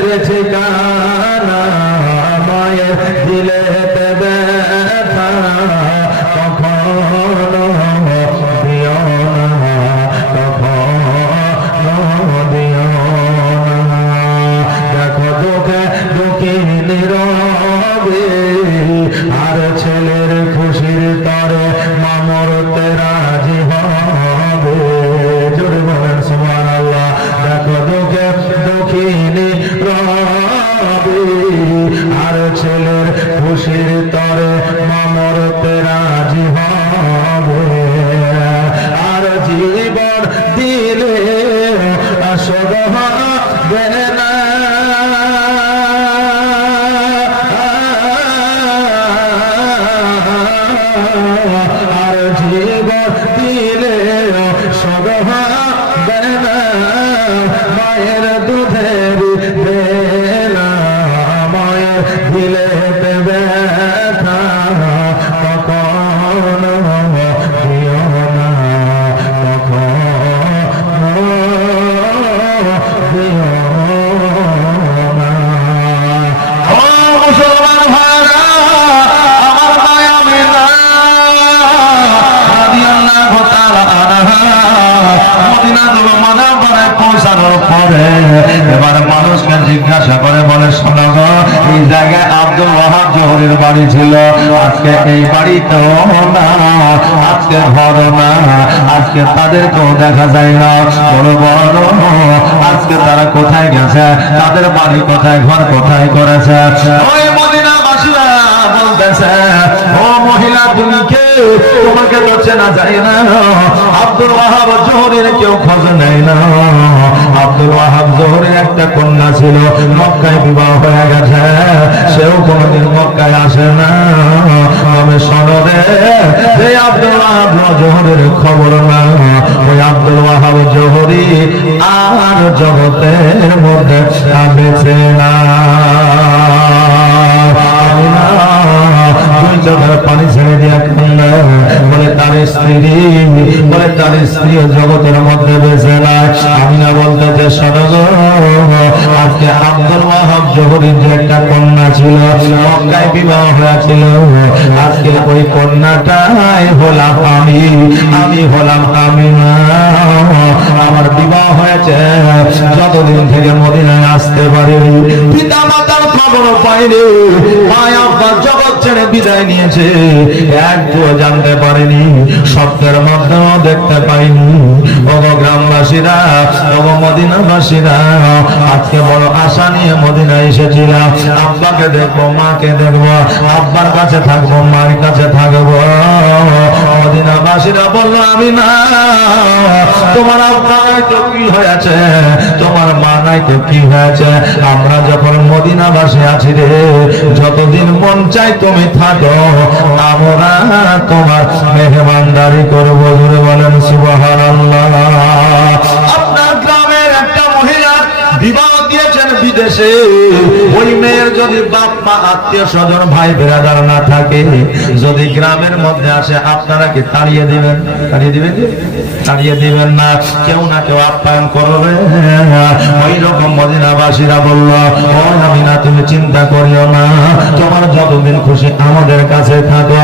দুঃখের ঠিকানা, মায়ের দিলেতে ব্যথা কখনো দিও না, কখনো দিও না। দেখো দুঃখে দুঃখী নীরবে, আর ছেলের খুশির তরে মা মরতে রাজি হবে। জোরে বলেন সুবহানাল্লাহ। দেখো দুঃখে দুঃখী নীরবে, আর ছেলের খুশির তরে মা মরতে রাজি হবে। আর জীবন দিলে আসল হবে না, আর জীবন দিলে সব হবে না। মায়ের দুধের বেলা, মায়ের দিলে ব্যথা কখনো দিও না, কখনো দিও না। ও মুসলমান ভাইরা, আমার মায়া মিনা রাদিয়াল্লাহু তাআলা আনহা মদিনাতুল মুনাওয়ারায় পৌঁছানোর পরে এবার মানুষকে জিজ্ঞাসা করে, বলে শোনো গো, এই জায়গায় আব্দুল ওয়াহাব জোহরের বাড়ি ছিল, আজকে এই বাড়িতেও না, আজকে ঘর না, আজকে তাদেরকেও দেখা যায় না। বড় বড় আজকে তারা কোথায় গেছে, তাদের বাড়ি কোথায়, ঘর কোথায় করেছে। ওই মদিনাবাসীরা বলতেছে, ও মহিলা তুমি কে, তোমাকে তো চেনা যায় না। আব্দুল ওয়াহাব জোহরের কেউ খোঁজ নেয় না। আব্দুল ওয়াহাব জোহরের একটা কন্যা ছিল, মক্কায় বিবাহ হয়ে গেছে, সেও কোনোদিন মক্কায় আসে না। আমি শোনরে, এই আব্দুল ওয়াহাব জোহরের খবর না, ওই আব্দুল ওয়াহাব জোহরি আর জগতের মধ্যে বেঁচে না। দুই চোখের পানি ছেড়ে দিয়া কান্না, বলে তার স্ত্রী, বলে তার স্ত্রী জগতের মধ্যে বেঁচে না। আমি না বলতে যে শোনো গো, আজকে আব্দুল ওয়াহাব জোহরির যে একটা কন্যা ছিল, মক্কায় বিবাহ হয়েছিল, আজকে ওই কন্যাটাই হলাম আমি, আমি হলাম আমি না। আমার বিবাহ হয়েছে, যতদিন থেকে মদিনায় আসতে পারিনি, পিতা মাতার খবর পাইনি, মায়া জগৎ ছেড়ে বিদায় নিয়েছে, একটুও জানতে পারিনি, স্বপ্নের মধ্যেও দেখতে পাইনি। ওগো গ্রামবাসীরা, ওগো মদিনাবাসীরা, আজকে বড় আশা নিয়ে মদিনায় এসেছিলাম, আব্বাকে দেখবো, মাকে দেখবো, আব্বার কাছে থাকবো, মায়ের কাছে থাকবো। মদিনাবাসীরা বলল, আমি না, তোমার আব্বা নাই তো কি হয়েছে, তোমার মা নাই তো কি হয়েছে, আমরা যখন মদিনাবাসী আছি রে, যতদিন মন চাই তুমি থাকো, আমরা তোমার মেহমানদারি করবো। জোরে বলেন সুবহানাল্লাহ। আপনার গ্রামের একটা মহিলা বিবাহ দিয়েছেন বিদেশে, ওই মেয়ের যদি বাপ মা আত্মীয় স্বজন ভাই বেরাদার না থাকে, যদি গ্রামের মধ্যে আসে, আপনারা কি তাড়িয়ে দিবেন? তাড়িয়ে দিবেন? তাড়িয়ে দিবেন না, কেউ না কেউ আপ্যায়ন করবে। ওই রকম মদিনাবাসীরা বলল, ও আমিনা তুমি চিন্তা করিও না, তোমার যতদিন খুশি আমাদের কাছে থাকো।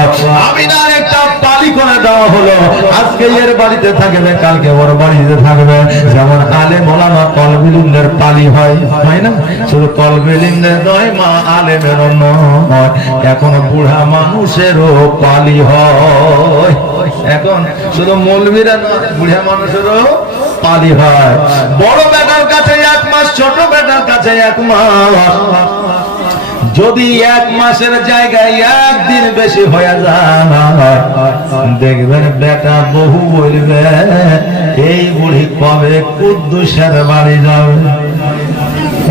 আমিনার একটা পালি করে দেওয়া হলো, আজকে এর বাড়িতে থাকবে, কালকে ওর বাড়িতে থাকবে। যেমন আলেম ওলামা তলবিলিনদের পালি হয়, হয় না? শুধু তলবিলিনদের নয়, মা আলেমের নয়, এখন বুড়া মানুষেরও পালি হয়। এখন শুধু মৌলবীরা নয়, বুড়া মানুষেরও পালি হয়। বড় বেটার কাছে 1 মাস, ছোট বেটার কাছে 1 মাস। যদি 1 মাসের জায়গায় 1 দিন বেশি হয়ে যায়, দেখবেন বেটা বহু বলবে, এই বুড়ি কবে কুদ্দুসের বাড়ি যাবে।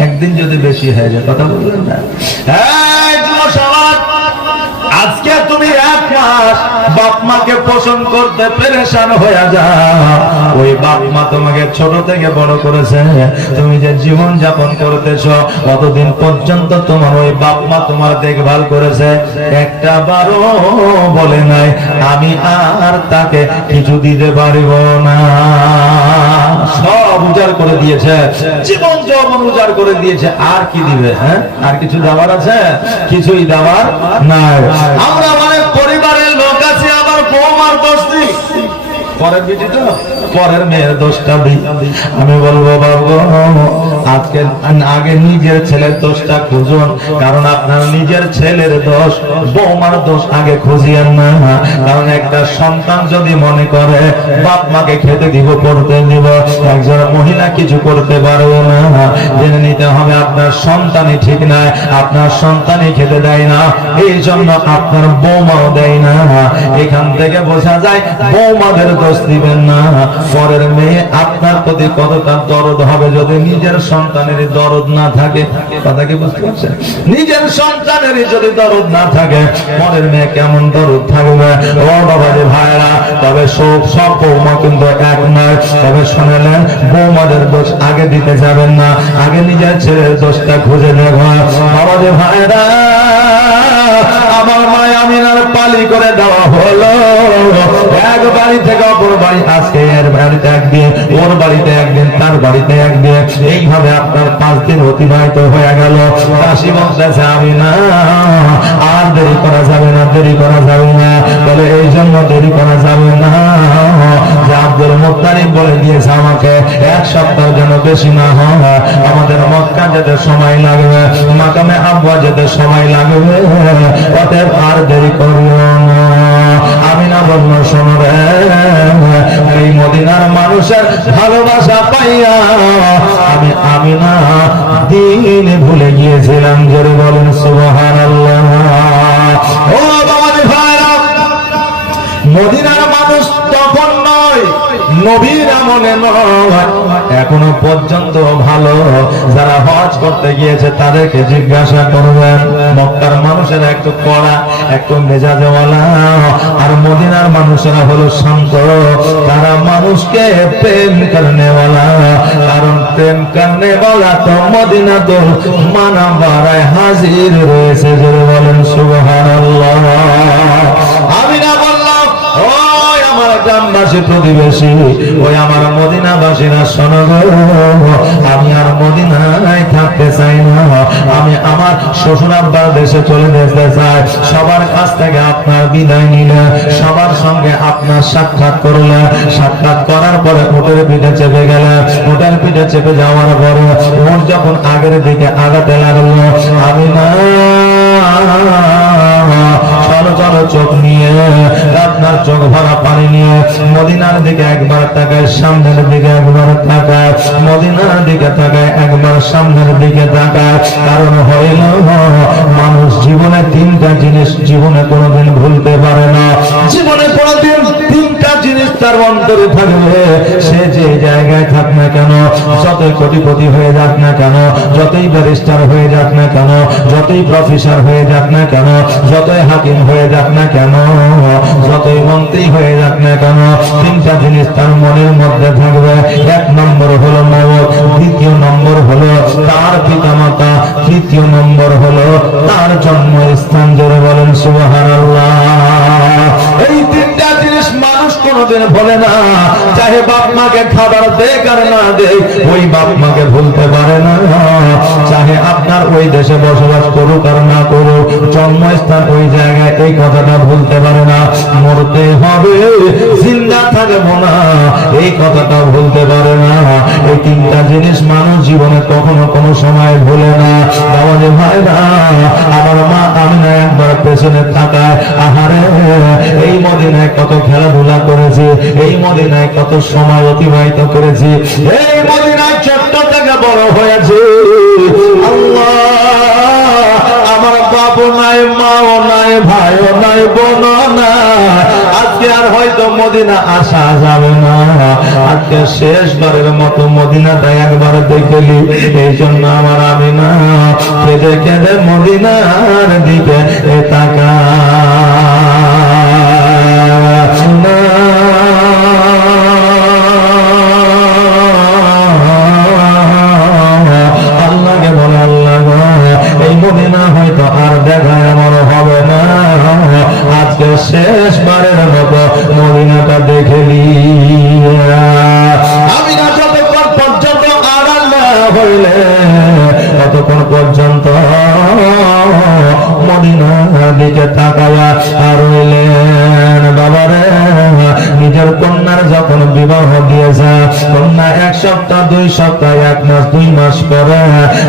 একদিন যদি বেশি হয়ে যায়, কথা বলবেন না? আজকে তুমি 1 মাস বাপ মাকে পোষণ করতে পেরেশান হয়ে যাও। ওই বাপ মা তোমাকে ছোট থেকে বড় করেছে, তুমি যে জীবন যাপন করতেছ, কতদিন পর্যন্ত তোমার ওই বাপ মা তোমার দেখভাল করেছে, একটা বারও বলে নাই আমি আর তাকে কিছু দিতে পারবো না। সব উজাড় করে দিয়েছে, জীবন যৌবন উজাড় করে দিয়েছে, আর কি দিবে? হ্যাঁ, আর কিছু দেওয়ার আছে? কিছুই দেওয়ার নাই। আমরা মানে পরিবারের লোক আছে, আবার বৌমার দোষ দিই, পরের বেটি তো পরের মেয়ের দোষটা দিই। আমি বলবো বাবা, আজকে আগে নিজের ছেলের দোষটা খুঁজুন, কারণ আপনার নিজের ছেলের দোষ, বৌমার দোষ আগে খুঁজিয়েন না। কারণ একটা সন্তান যদি মনে করে বাপ মাকে খেতে দিব, পড়তে দিব, একজন মহিলা কিছু করতে পারবে না, জেনে নিতে হবে আপনার সন্তানই ঠিক নাই, আপনার সন্তানই খেতে দেয় না, এই জন্য আপনার বৌমাও দেয় না। এখান থেকে বোঝা যায় বৌমাদের দোষ দিবেন না। পরের মেয়ে আপনার প্রতি কতটা দরদ হবে যদি নিজের সন্তানের দরদ না থাকে। কথা কি বুঝতে পারছেন? নিজের সন্তানের যদি দরদ না থাকে, পরের মেয়ে কেমন দরদ থাকবে? ও বাবা রে ভাইরা, তবে সব বৌমা কিন্তু এক নয়। তবে শুনেলেন, বৌমাদের দোষ আগে দিতে যাবেন না, আগে নিজের ছেলের দোষটা খুঁজে নেব। বাবা রে ভাইরা, আমার মায় আমিনার পালি করে দেওয়া হলো, এক বাড়ি থেকে অপর বাড়ি, আজকে এর বাড়িতে একদিন, ওর বাড়িতে একদিন, তার বাড়িতে একদিন, এইভাবে আপনার 5 দিন অতিবাহিত হয়ে গেল। কাশি বলতেছে আমিনা, আর দেরি করা যাবে না, দেরি করা যাবে না। বলে এই জন্য দেরি করা যাবে না যে আব্দুল মুত্তালিব বলে দিয়েছে আমাকে 1 সপ্তাহ যেন বেশি না হয়, আমাদের মক্কা যেতে সময় লাগবে, মাকামে আব্বা যেতে সময় লাগবে, অতএব আর দেরি করিও না। আমিনা বলল, শোনো রে, এই মদিনার মানুষের ভালোবাসা পাইয়া আমি আমিনা দিন ভুলে গিয়েছিলাম। জোরে বলেন সুবহানাল্লাহ। ও বাবা ভাইরা, মদিনার মানুষ তখন নয়, নবীর আমলে নয়, এখনো পর্যন্ত ভালো। যারা হজ করতে গিয়েছে তাদেরকে জিজ্ঞাসা করবেন, মক্কার মানুষের একটু কড়া, একটু মেজাজওয়ালা, আর মদিনার মানুষেরা হলো শান্ত, তারা মানুষকে প্রেম করনেওয়ালা। কারণ প্রেম করনেওয়ালা তো মদিনা তো মানা বাড়ায় হাজির রয়েছে। জোরে বলেন সুবহানাল্লাহ। আমি না বললাম, ওই আমার গ্রামবাসী প্রতিবেশী, ওই আমার মদিনাবাসীরা শোনো গো, আমি আর মদিনায় থাকতে চাই না, আমি আমার শ্বশুর আব্বার দেশে চলে যেতে চাই। সবার কাছ থেকে আপনার বিদায় নিলে, সবার সঙ্গে আপনার সাক্ষাৎ করলে, সাক্ষাৎ করার পরে উটের পিঠে চেপে গেলে, উটের পিঠে চেপে যাওয়ার পরে উট যখন আগের দিকে আগাতে লাগলো, আমি না চলো চলো চোখ নিয়ে, আপনার চোখ ভরা পানি নিয়ে মদিনার দিকে একবার তাকায়, সামনের দিকে একবার তাকায়, মদিনার দিকে তাকায়, একবার সামনের দিকে তাকায়। কারণ হইল, মানুষ জীবনে 3টা জিনিস জীবনে কোনোদিন ভুলতে পারে না। জীবনে কোনোদিন 3টা জিনিস তার অন্তরে থাকবে, সে যে জায়গায় থাক না কেন, যতই কোটিপতি হয়ে যাক না কেন, যতই ব্যারিস্টার হয়ে যাক না কেন, যতই প্রফেসর হয়ে যাক না কেন, যতই হাকিম হয়ে যাক না কেন, যতই মন্ত্রী হয়ে যাক না কেন, 3টা জিনিস তার মনের মধ্যে থাকবে। 1 নম্বর হলো মওত, 2 নম্বর হলো তার পিতামাতা, 3 নম্বর হলো তার জন্মস্থান। জোরে বলেন সুবহানাল্লাহ। এই 3টা জিনিস মানুষ কোনোদিন ভোলে না। চাহে বাপ মাকে খাবার দেখ আর না দেখ, ওই বাপ মাকে ভুলতে পারে না। চাহে আপনার ওই দেশে বসবাস করুক আর না করুক, জন্মস্থান ওই জায়গায়, এই কথাটা ভুলতে পারে না। মরতে হবে, জিন্দা থাকবো না, এই কথাটা ভুলতে পারে না। এই 3টা জিনিস মানুষ জীবনে কখনো কোনো সময় ভুলে না। বাবাজি ভাইরা, আমার মা আমিনা একবার পেছনে থাকায়, আহারে এই মদিনায় কত খেলাধুলা করেছি, এই মদিনায় কত সময় অতিবাহিত করেছি, এই মদিনায় ছোট্ট থেকে বড় হয়েছে। আল্লাহ, আমার বাবু নাই, মাও নাই, ভাইও নাই, বোনও নাই, আজকে আর হয়তো মদিনা আসা যাবে না। আজকে শেষবারের মতো মদিনাটা একবার দেখলি, এই জন্য আমার আমিনা কেঁদে কেঁদে মদিনার দিকে তাকায়। আল্লাহকে বলে, আল্লাহ এই মদিনা হয়তো আর দেখা এমন হবে না, আজকে শেষবারের মতো মদিনাটা দেখে নি। আমি না ততক্ষণ পর্যন্ত মদিনার দিকে তাকায়া আর রইলেন। বাবারে, নিজের কন্যার যখন বিবাহ দিয়েছে, কন্যা 1 সপ্তাহ 2 সপ্তাহ 1 মাস 2 মাস পরে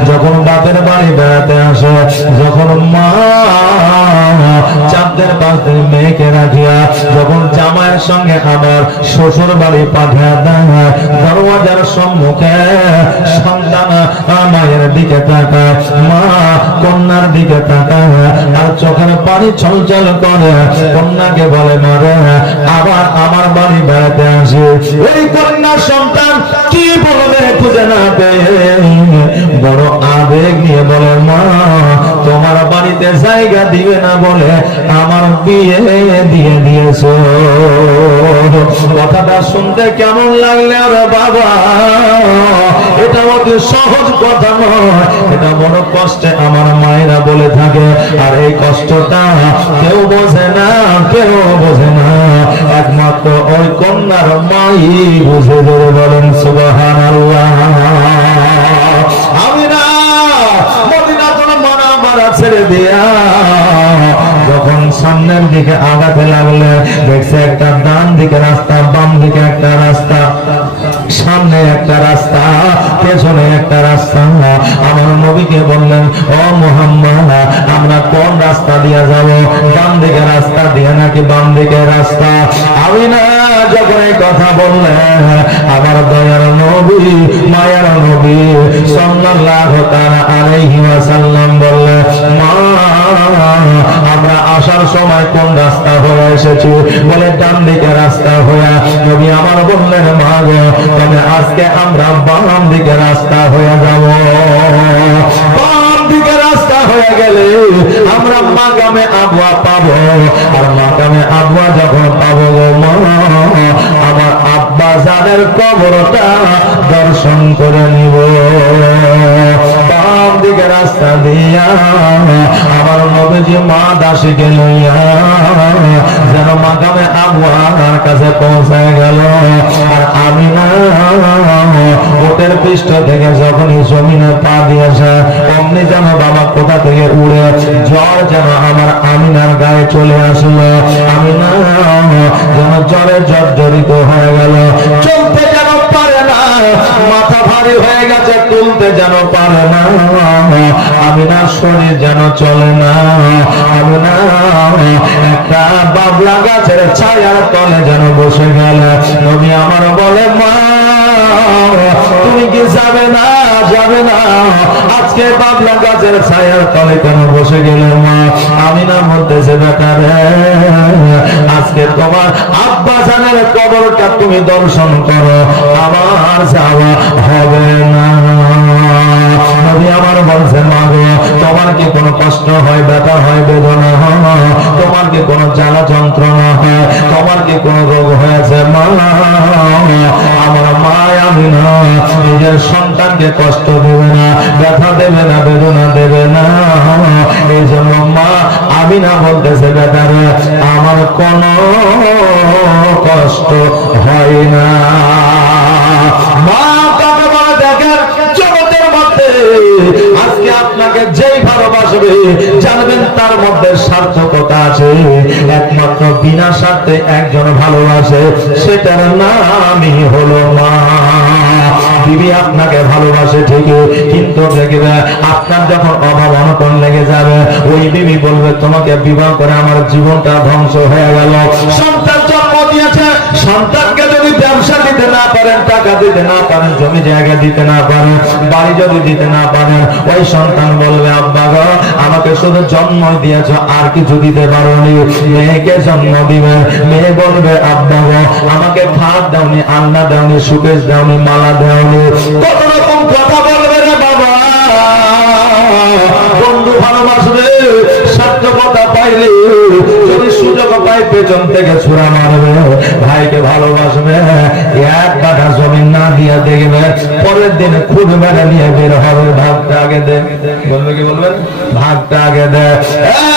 যখন বাপের বাড়ি বেড়াতে আসে, যখন মা চাঁদের 5 দিন মেয়েকে রাখিয়া যখন জামাইয়ের সঙ্গে আমার শ্বশুর বাড়ি পাঠিয়ে দেয়, দরওয়াজার সম্মুখে সন্তান মায়ের দিকে তাকায়, মা কন্যার দিকে তাকায় আর চোখের পানি ছলছল করে, কন্যাকে বলে মারে আবার আমার বাড়ি বেড়াতে আসে। ওই কন্যা সন্তান কি বলবে খুঁজে না পেয়ে বড় আবেগ নিয়ে বলে, মা তোমার বাড়িতে জায়গা দিবে না বলে আমার বিয়ে দিয়ে দিয়েছো। কথাটা শুনতে কেমন লাগলে রে বাবা? এটা অতি সহজ কথা নয়, এটা বড় কষ্টে আমার মায়েরা বলে থাকে। আর এই কষ্টটা কেউ বোঝে না, কেউ বোঝে না, একমাত্র ওই কন্যার মাই বুঝে ধরে বলেন সুবহানাল্লাহ। আমি না মদিনা কোন মানা মারা ছেড়ে দিয়া যখন সামনের দিকে আগাতে লাগলে দেখছে একটা ডান দিকে রাস্তা, বাম দিকে একটা রাস্তা, সামনে একটা রাস্তা, পেছনে একটা রাস্তা। আমার নবীকে বললেন, ও মুহাম্মদ, আমরা কোন রাস্তা দিয়ে যাব? ডান দিকে রাস্তা দিয়ে নাকি বাম দিকে রাস্তা? আমি না যখন এই কথা বললেন, আমার দয়ার নবী, মায়ার নবী সাল্লাল্লাহু তাআলা আলাইহি ওয়াসাল্লাম বললেন, মা আমরা আসার সময় কোন রাস্তা হয়ে এসেছি? বলে ডান দিকে রাস্তা হয়ে। নবী আমার বললেন, মা গো, তবে আজকে আমরা বাম দিকে রাস্তা হয়ে যাব। বাম দিকে রাস্তা হয়ে গেলে আমরা মাকামে আবওয়া পাবো, আর মাকামে আবওয়া যখন পাবো গো মা, আমার আব্বা জানের কবরটা দর্শন করে নিব। বাম দিকে রাস্তা দিয়া আমার নবীজি মা দাসীকে লইয়া যেন মাকামে আবওয়ার কাছে পৌঁছায় গেল। আর আমি না ওটের পৃষ্ঠ থেকে যখনই জমিনে পা দিয়েছে, অমনি যেন বাবা কোথা থেকে উড়ে জ্বর যেন আমার আমিনার গায়ে চলে আসলো। আমি না যেন জ্বরে জর্জরিত হয়ে গেল, চলতে যেন পারে না, মাথা ভারী হয়ে গেছে, তুলতে যেন পারে না। আমি না শরীর যেন চলে না। আমি না একটা বাবলা গাছের ছায়ার তলে যেন বসে গেল। নবী আমার বলে, মা তুমি কি যাবে না? যাবে না? আজকে বাবলা গাছের ছায়ার তলে কেন বসে গেল মা? আমি না বলতেছে, বেটা রে, আজকে তোমার আব্বা জানের কবরটা তুমি দর্শন করো, আমার যাওয়া হবে না। নবী আমার বলছে, মা গো, তোমার কি কোনো কষ্ট হয়, ব্যথা হয়, বেদনা হয়? তোমার কি কোনো জ্বালা যন্ত্রণা হয়? তোমার কি কোনো রোগ হয়েছে? মা, আমার মা আমি না নিজের সন্তানকে কষ্ট দেবে না, ব্যথা দেবে না, বেদনা দেবে না। এই জন্য মা আমি না বলতেছে, বেটারে আমার কোনো কষ্ট হয় না। মা কাকে বলে দেখেন, জগতের মধ্যে আজকে আপনাকে যেই ভালোবাসবে জানবেন তার মধ্যে সার্থকতা আছে। একমাত্র বিনা স্বার্থে একজন ভালোবাসে, সেটার নামই হলো মা। বিবি আপনাকে ভালোবাসে ঠিকই, কিন্তু দেখবে আপনার যখন অভাব অনটন লেগে যাবে, ওই বিবি বলবে, তোমাকে বিবাহ করে আমার জীবনটা ধ্বংস হয়ে গেল। সন্তান জন্ম দিয়েছে, সন্তানকে যদি ব্যবসা দিতে না পারেন, টাকা দিতে না পারেন, জমি জায়গা দিতে না পারেন, বাড়ি যদি দিতে না পারেন, ওই সন্তান বলবে, আব্বা গো, আমাকে শুধু জন্ম দিয়েছ, আর কিছু দিতে পারোনি। মেয়েকে জন্ম দিবে, মেয়ে বলবে, আব্বা গো, আমাকে খাট দাওনি, আন্না দাওনি, সুকেশ দাওনি, মালা দাওনি। কত রকম কথা বলবে রে বাবা। বন্ধু ভালোবাসবে, সার্থকতা পাইলে যদি সুযোগ পাই পেছন থেকে ছুড়া মারবে। ভাইকে ভালোবাসবে, 1 কাঠা জমিন না দিয়ে দেখবে পরের দিনে খুব মেরে নিয়ে বের হবে, ভাগটা আগে দে। বলবে কি বলবেন? ভাগটা আগে দে।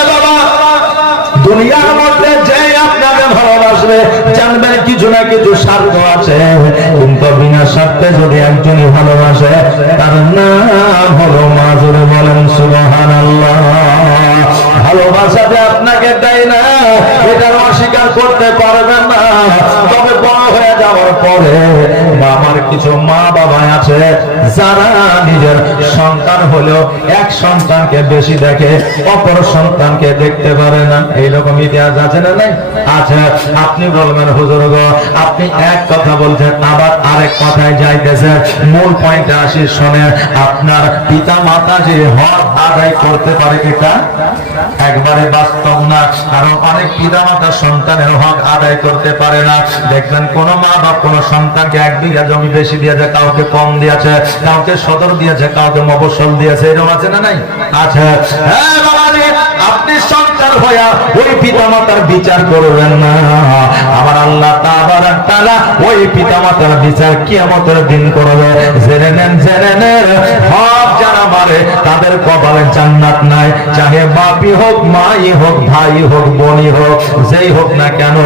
বাবা, দুনিয়ার মধ্যে যে আপনাকে ভালোবাসবে জানবেন কিছু না কিছু স্বার্থ আছে, কিন্তু বিনা স্বার্থে যদি একজনই ভালোবাসে তার নাম হলো মাজুর যারা নিজের সন্তান হলেও এক সন্তানকে বেশি দেখে, অপর সন্তানকে দেখতে পারে না, এইরকম ইতিহাস আছে না নাই? আচ্ছা, আপনি বলবেন হুজুর গো আপনি এক কথা বলছেন আবার আরেক কথায় যাইতেছেন। মূল পয়েন্টে আসি, শোনেন। আপনার পিতা মাতা যে হক আদায় করতে পারে এটা একবারে বাস্তব না। কারণ অনেক পিতা মাতা সন্তানের হক আদায় করতে পারে না। দেখবেন কোন মা বাপ কোন সন্তানকে 1 বিঘা জমি বেশি দিয়েছে, কাউকে কম দিয়েছে, কাউকে সদর দিয়েছে, কাউকে মফস্বল দিয়েছে, এরকম আছে না নাই? আচ্ছা, হ্যাঁ বাবাজি, আপনি সন্তান হইয়া ওই পিতা মাতার বিচার করবেন না। আমার আল্লাহ তাবারাক তাআলা ওই পিতা মাতার বিচার কিয়ামতের দিন করবে। জেনে নেন, জেনে নেন, হক যারা মারে তাদের কপালে জান্নাত নাই। চাহে বাপই হোক, মাই হোক, ভাই হোক, বোনই হোক, যেই হোক না কেন,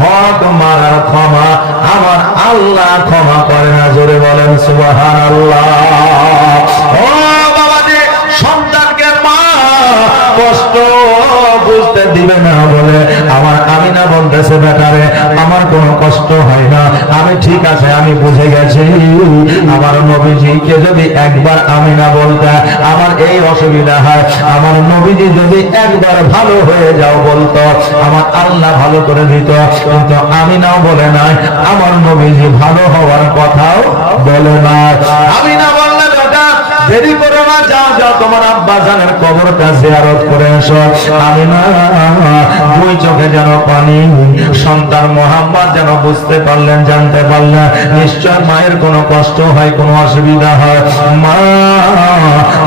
হক মারার ক্ষমা আমার আল্লাহ ক্ষমা করে না। জোরে বলেন সুবহানাল্লাহ। ও বাবাজি, সন্তানকে মা কষ্ট বুঝতে দিবে না বলে আমার আমিনা বলতেছে, বেটারে আমার কোনো কষ্ট হয় না, আমি ঠিক আছে, আমি বুঝে গেছি। আমার নবীজিকে যদি একবার আমিনা বলতে আমার এই অসুবিধা হয়, আমার নবীজি যদি একবার ভালো হয়ে যাও বলতো, আমার আল্লাহ ভালো করে দিত। কিন্তু আমিনাও বলে নাই, আমার নবীজি ভালো হওয়ার কথাও বলে না। আমিনা বললে, বেটা দেরি করো না, যাও যাও তোমার আব্বা জানের কবরটা জিয়ারত করে এসো। আমিনা দুই চোখে যেন পানি, সন্তান মোহাম্মদ যেন বুঝতে পারলেন, জানতে পারলেন নিশ্চয় মায়ের কোনো কষ্ট হয়, কোনো অসুবিধা হয়। মা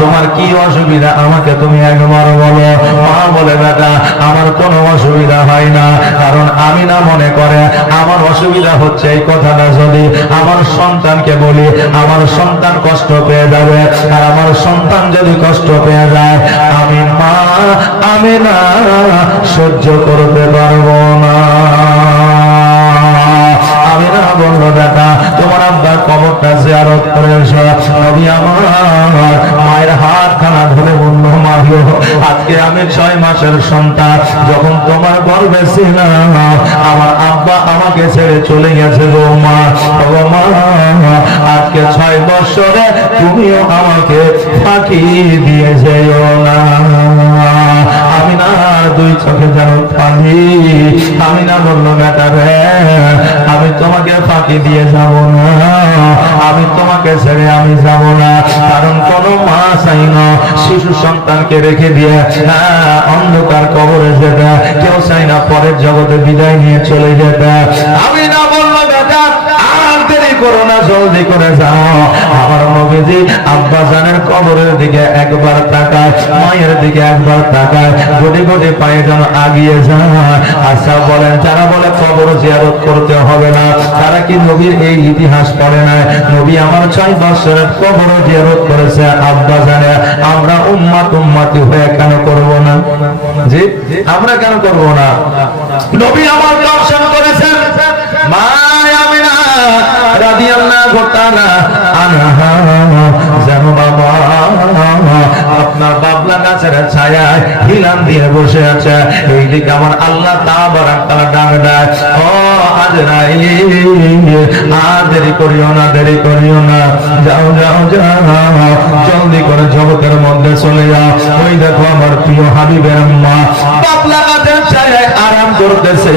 তোমার কি অসুবিধা আমাকে তুমি একবার বলো। মা বলে, বেটা আমার কোনো অসুবিধা হয় না, কারণ আমিনা মনে করে আমার অসুবিধা হচ্ছে এই কথাটা যদি আমার সন্তানকে বলি আমার সন্তান কষ্ট পেয়ে যাবে, আর আমার সন্তান যদি কষ্ট পেয়ে যায় আমি মা আমিনা সহ্য করতে পারবো না। আমিনা বলল, বেটা তোমার আব্বার কবরটা জিয়ারত করে এসো। নবী আমার মায়ের হাতখানা ধরে বলল, মা গো আজকে আমি 6 মাসের সন্তান, যখন তোমার গর্ভে ছিলাম আমার আব্বা আমাকে ছেড়ে চলে গেছে গো মা। ও মা, আজকে 6 বছরে তুমিও আমাকে ফাঁকি দিয়ে যেও না। আমিনা দুই চোখে যেন পানি। আমিনা বলল, বেটা রে আমি তোমাকে ফাঁকি দিয়ে যাব না, আমি তোমাকে ছেড়ে আমি যাব না। কারণ কোন মা চাই না শিশু সন্তানকে রেখে দিয়ে অন্ধকার কবরে যেতে, কেউ চাই না পরের জগতে বিদায় নিয়ে চলে যেতে। আমিনা বলল, বেটা আর দেরি করো না, জলদি করে যাও। আমার নবীজি আব্বা জানের কবরের দিকে একবার তাকায়, মায়ের দিকে একবার তাকায়, গুটি গুটি পায়ে যেন আগিয়ে যায়। আচ্ছা বলেন, যারা বলে কবর জিয়ারত করতে হবে না, তারা কি নবীর এই ইতিহাস পড়ে না? নবী আমার 6 বছরের কবর জিয়ারত করেছে আব্বা জানে, আমরা উম্মতি হয়ে কেন করব না? জি, আমরা কেন করব না? নবী আমার দর্শন করেছেন মা আমিনা রাদিয়াল্লাহু তাআলা আনহা, যেন বাবা আপনার বাবলা গাছের ছায়ায় হিলান দিয়ে বসে আছে। এইদিকে আমার আল্লাহ তাবারাক তাআলা ডাক দেয়, ও আজরাইল আর দেরি করিও না, দেরি করিও না, যাও যাও যাও, জলদি করে জগতের মধ্যে চলে যাও। ওই দেখো আমার প্রিয় হাবিবের মা বাবলা গাছের ছায়ায় আরাম করতেছে।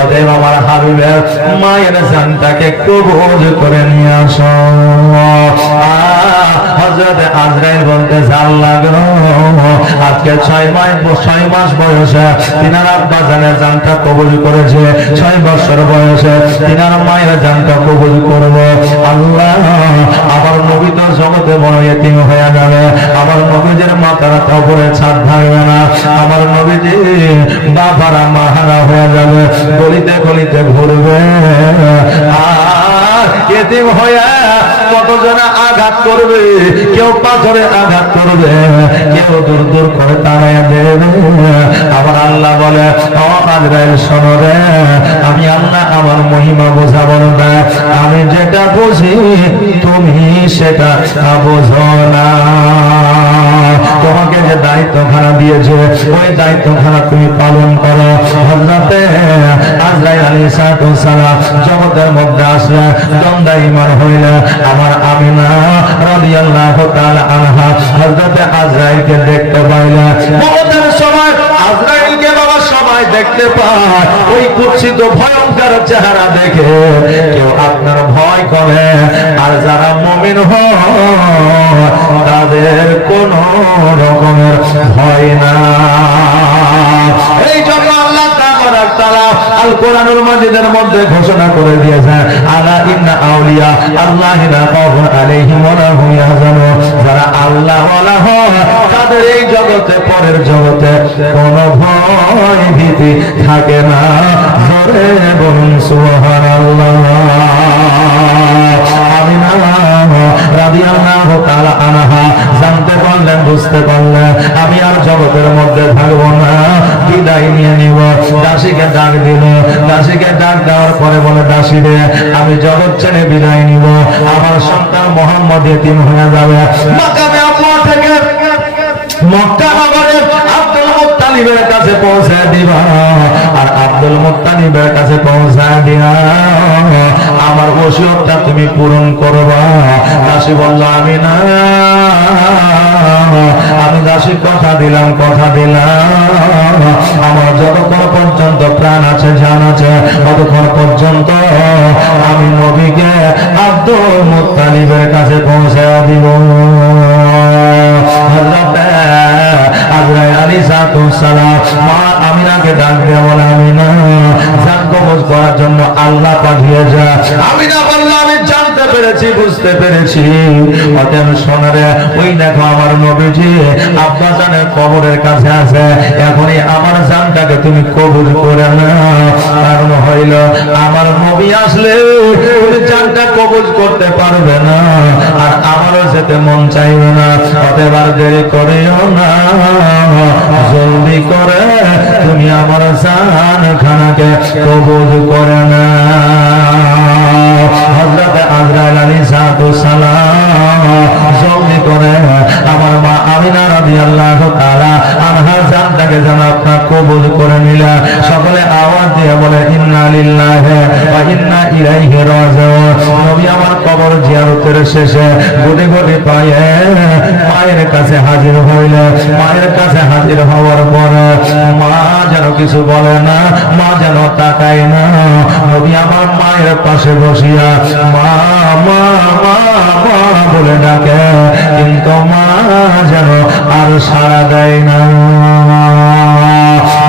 অতএব আমার হাবিবের মায়ের জানটাকে কবজ করে নিয়ে আসো। হযরত আজরাইল বলতেছে, আল্লাহ গো আজকে 6 মাস বয়সে তিনার আব্বা জানের জানটা কবজ করেছে, 6 বছর বয়সে তিনার মায়ের জানটা কবজ করবো। আল্লাহ আমার নবী তো জগতে বড় ইতিম হয়ে যাবে, আমার নবীদের মাথার উপরে ছাদ থাকবে না, আমার নবীজি বাবারা মাহারা হয়ে যাবে, গলিতে গলিতে ঘুরবে। আর ইতিম হয়ে কতজনে আঘাত করবে, কেউ পাথরে আঘাত করবে, কেউ দূর দূর করে তাড়াইয়া দেবে। আমার আল্লাহ বলে, ও আজরাইল শোনো রে, আমি আল্লাহ আমার মহিমা বোঝাবো না, আমি যেটা বুঝি তুমি সেটা বোঝো না। তোমাকে যে দায়িত্বখানা দিয়েছে ওই দায়িত্বখানা তুমি পালন করো। হযরতে আজরাইল আলাইহিস সালাম জগতের মধ্যে আসলে দন্দাইমান হইলে আমার আমিনা দেখতে পায় ওই কুৎসিত ভয়ঙ্কর চেহারা দেখে কেউ আপনার ভয় করে, আর যারা মুমিন হয় তাদের কোনো রকমের ভয় না। এই জন্য আল্লাহ তাআলা আল কোরআনুল মাজিদের মধ্যে ঘোষণা করে দিয়েছেন, আলা ইন্না আউলিয়া আল্লাহি লা খাউফুন আলাইহিম ওয়া লা হুম ইয়াহজানুন। যারা আল্লাহ ওয়ালা হয় তাদের এই জগতে পরের জগতে কোনো ভয় ভীতি থাকে না। জোরে বলুন সুবহানাল্লাহ। আমিনা রাদিয়াল্লাহু তাআলা আনহা জানতে পারলেন, বুঝতে পারলেন আমি আর জগতের মধ্যে থাকবো না, বিদায় নিয়ে নিব। দাসীকে ডাক দিল, দাসীকে ডাক দেওয়ার পরে বলে, দাসী রে আমি জগৎ ছেড়ে বিদায় নিব, আমার সন্তান মুহাম্মদ ইতিম হয়ে যাবে। মাকামে আবওয়া থেকে মক্কা নগরে আব্দুল মুত্তালিবের কাছে পৌঁছে দিবা, আর আব্দুল মুত্তালিবের কাছে পৌঁছে দিয়া আমার ওসিয়তটা তুমি পূরণ করবা। দাসী বলল, আমি না, আমি দাসীর কথা দিলাম, কথা দিলাম, আমার যতক্ষণ পর্যন্ত প্রাণ আছে, জান আছে, ততক্ষণ পর্যন্ত আমি নবীকে আব্দুল মুত্তালিবের কাছে পৌঁছে দিব। হযরত আজরাইল আলাইহিস সালাম মা আমিনাকে ডাক দিয়ে বলে, আমিনা জান কবজ করার জন্য আল্লাহ পাঠিয়ে যা। আমিনা বলল, আমি জানতে পেরেছি, বুঝতে পেরেছি। অতএব শোনো রে, ওই দেখো আমার নবীজি আব্বা জানের কবরের কাছে আছে, এখনই আমার জানটাকে তুমি কবুল করে না। কারণ হইল আমার নবী আসলে তুমি জানটা কবুল করতে পারবে না, আর আমারও যেতে মন চাইবে না। অতএব আর দেরি করিও না, জলদি করে তুমি আমার জান খানাকে কবুল করে না। হযরত আজরাইল আলাইহিস সালাম জলদি করে আমার মা আমিনা রাদিয়াল্লাহু তাআলা আনহার জানটাকে যেন আপনার কবুল করে নিলা। সকলে আওয়াজ দিয়ে বলে, ইন্না লিল্লাহি ওয়া ইন্না ইলাইহি রাজিউন। নবী আমার কবর জিয়ারতের শেষে গুটি গুটি পায়ে মায়ের কাছে হাজির হইল। মায়ের কাছে হাজির হওয়ার পর মা যেন কিছু বলে না, মা যেন তাকায় না। নবী আমার মায়ের পাশে বসিয়া মা মা মা মা বলে ডাকে, কিন্তু মা যেন আর সাড়া দেয় না।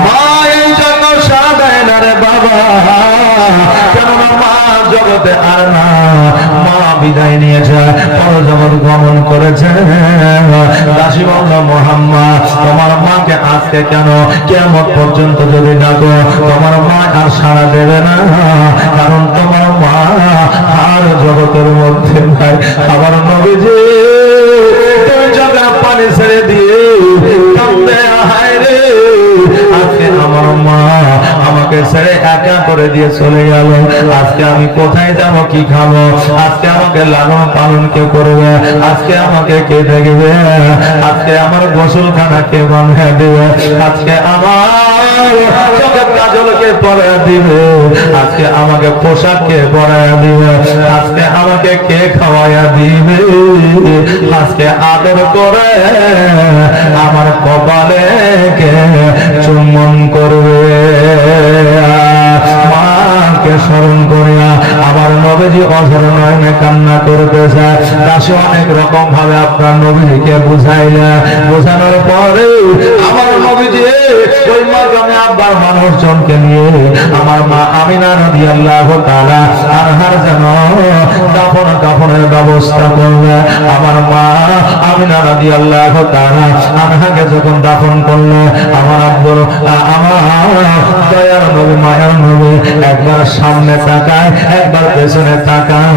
মা এই জন্য সাড়া দেয় না রে বাবা, কেননা মা জগতে আর না, মা বিদায় নিয়েছে, পরজগৎ গমন করেছে। দাসী বলল, মুহাম্মদ তোমার মাকে আজকে কেন কিয়ামত পর্যন্ত যদি ডাকো তোমার মা আর সাড়া দেবে না, কারণ তোমার মা আর জগতের মধ্যে নাই। আমার নবীজি তুমি জগা পানি ছেড়ে দিয়ে কাঁদতে, হায় রে আজকে আমার মা আমাকে ছেড়ে একা করে দিয়ে চলে গেল। আজকে আমি কোথায় যাব, কি খাবো, আজকে আমাকে লালন পালন কে করবে, আজকে আমাকে কে দেখবে, আজকে আমার গোসলখানা কে বানিয়ে দেবে, আজকে আমার চোখের কাজলকে পরে দিবে, আজকে আমাকে পোশাক কে পরে দিবে, আজকে আমাকে কে খাওয়াইয়া দিবে, আজকে আদর করে আমার কপালে কে চুম্বন করবে। মাকে স্মরণ করিয়া আমার নবীজি অঝর নয়নে কান্না করতেছে। দাসী অনেক রকম ভাবে আপনার নবীজিকে বুঝাইলে, বোঝানোর পরে আমার নবীজি ওই মাধ্যমে আব্বার মানুষজনকে নিয়ে আমার মা আমিনা রাদিয়াল্লাহু তাআলা আনহার যেন দাফন কাফনের ব্যবস্থা করবে। আমার মা আমিনা রাদিয়াল্লাহু তাআলা আনহাকে যখন দাফন করলো, আমার আব্বুর আমার দয়ার নবী মায়ার নবী একবার সামনে তাকায়, একবার পেছনে তাকায়,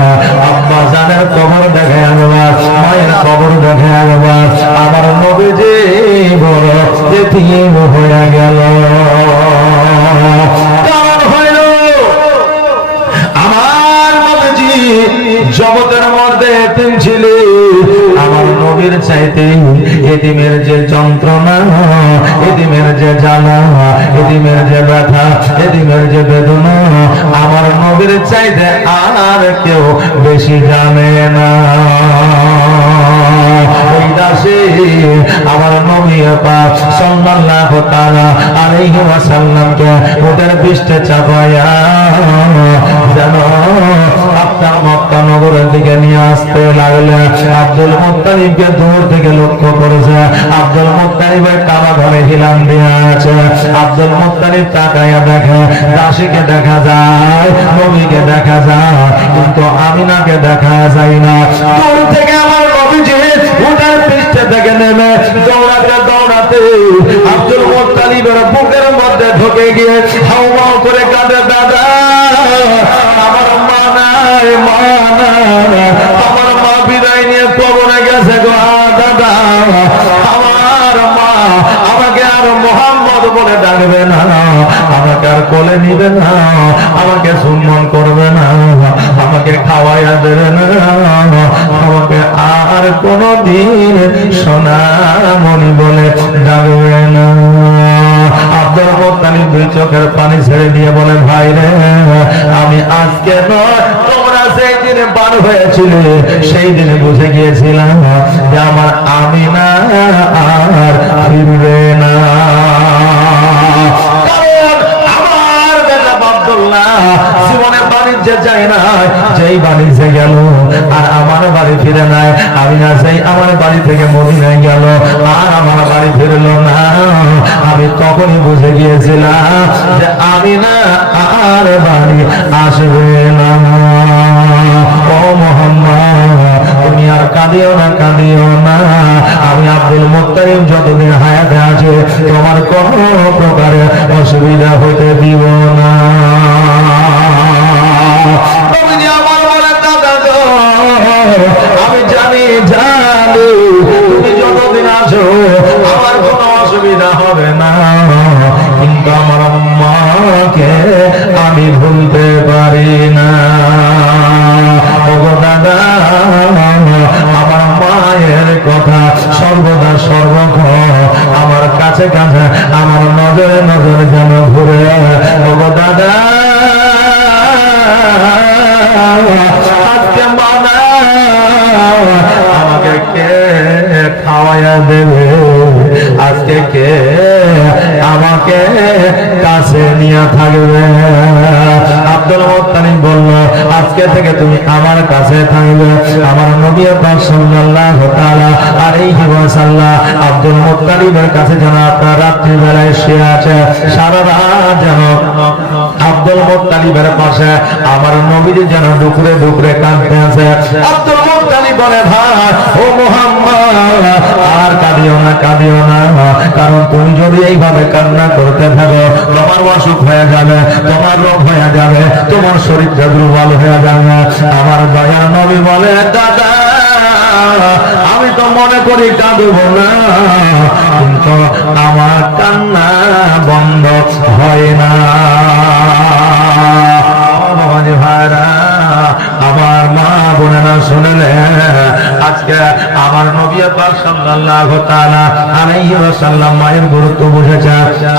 আব্বা জানের কবর দেখে একবার, মায়ের কবর দেখে একবার, আমার নবীজি বড় এতিম হয়ে গেল। কারণ হইল আমার নবীজি জগতের মধ্যে এতিম ছিল। আমার নবীর চাইতে এতিমের যে যন্ত্রণা, এতিমের যে জ্বালা, এতিমের যে ব্যথা, এতিমের যে বেদনা, আমার নবীর চাইতে আর কেউ বেশি জানে না। ওই দাসী আমার নবী নবী পাক সাল্লাল্লাহু তাআলা আলাইহি ওয়াসাল্লামকে উটের পৃষ্ঠে চাপায়া যেন আপনার মক্কা নগরের দিকে নিয়ে আসতে লাগলেন। আব্দুল মুত্তালিবকে দূর থেকে লক্ষ্য করেছে। আব্দুল মুত্তালিবের কাবা ঘরে হিলান দিয়ে আছে। আব্দুল মুত্তালিব তাকায়া দেখে দাসীকে দেখা যায়, নবীকে দেখা যায়, কিন্তু আমিনাকে দেখা যায় না। দূর থেকে আমার নবীজি উটের পৃষ্ঠে থেকে নেমে দৌড়াতে দৌড়াতে আব্দুল মুত্তালিবের বুকের মধ্যে ঢুকে গিয়ে হাউমাউ করে কাঁদে, দাদা আমার মা নাই, মা নাই, আমার মা বিদায় নিয়ে কবরে গেছে গো দাদা, আমার মা আমাকে আর মোহাম্মদ বলে ডাকবে না, আমাকে আর কোলে নিবে না, আমাকে সম্মান করবে না, আমাকে খাওয়াইয়া দেবে না, আমাকে আর কোনদিন সোনামণি বলে ডাকবে না। আব্দুল মুত্তালিব দুই চোখের পানি ছেড়ে দিয়ে বলে, ভাই রে, আমি আজকে নয়, তোমরা সেই দিনে পার হয়েছিলে সেই দিনে বুঝে গিয়েছিলাম যে আমার আমিনা আর ফিরবে না। জীবনে বাণিজ্যে যায় না, যেই বাণিজ্যে গেল আর আমার বাড়ি ফিরে নাই। আমি না সেই আমার বাড়ি থেকে মদিনায় গেল আর আমার বাড়ি ফিরলো না। আমি তখনই বুঝে গিয়েছিলাম যে আমি না আর বাড়ি আসবে না। ও মুহাম্মদ, তুমি আর কাঁদিও না, কাঁদিও না। আমি আব্দুল মুত্তালিব যতদিন হায়াতে আছে তোমার কোনো প্রকারে অসুবিধা হতে দিব না। আমি জানি জানি তুমি যতদিন আছো আমার কোনো অসুবিধা হবে না, কিন্তু আমার মাকে আমি ভুলতে পারি না। দাদা, আমার মায়ের কথা সর্বদা সর্বক্ষণ আমার কাছে কাছে আমার নজরে নজরে যেন ঘুরে। দাদা, আজকে মানা আমাকে কে খাওয়াইয়া দেবে, আজকে কে আমাকে কাছে নিয়ে থাকবে? আব্দুল মুত্তালিব বলল, আজকে থেকে তুমি আমার কাছে থাকবে। আমার নবী পাক সাল্লাল্লাহু তাআলা আলাইহি ওয়াসাল্লাম আব্দুল মুত্তালিবের কাছে যেন আপনার রাত্রি বেলায় শুয়ে আছে। সারা রাত যেন আব্দুল মুত্তালিবের পাশে আমার নবীজি যেন ডুকরে ডুকরে কাঁদতে আছে। আব্দুল মুত্তালিব বলে, ভাই ও মুহাম্মদ, আর কাঁদিও না, কাঁদিও না, কারণ তুমি যদি এইভাবে কান্না করতে থাকো তোমার অসুখ হয়ে যাবে, তোমার রোগ হয়ে যাবে, তোমার শরীরটা দুর্বল হয়ে যাবে। আমার দয়ার নবী বলে, দাদা আমি তো মনে করি কাঁদব না, কিন্তু আমার কান্না বন্ধ হয় না। ভাইরা, আমার মা বোনেরা শুনলে, আজকে আমার নবী পাক সাল্লাল্লাহু তাআলা আলাইহি ওয়াসাল্লাম মায়ের গুরুত্ব বুঝেছে।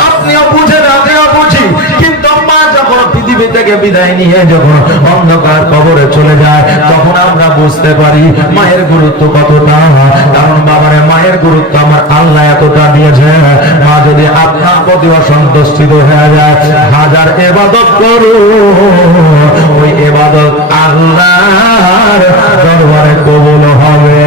আপনিও বুঝেন, আমিও বুঝি, কিন্তু মা যখন পৃথিবী থেকে বিদায় নিয়ে যখন অন্ধকার কবরে চলে যায় তখন আমরা বুঝতে পারি মায়ের গুরুত্ব কতটা। কারণ বাবারে, মায়ের গুরুত্ব আমার আল্লাহ এতটা দিয়েছে। মা যদি আপনার প্রতি অসন্তুষ্ট হয়ে যায়, হাজার ইবাদত করো, ওই ইবাদত আল্লাহর দরবারে কবুল হবে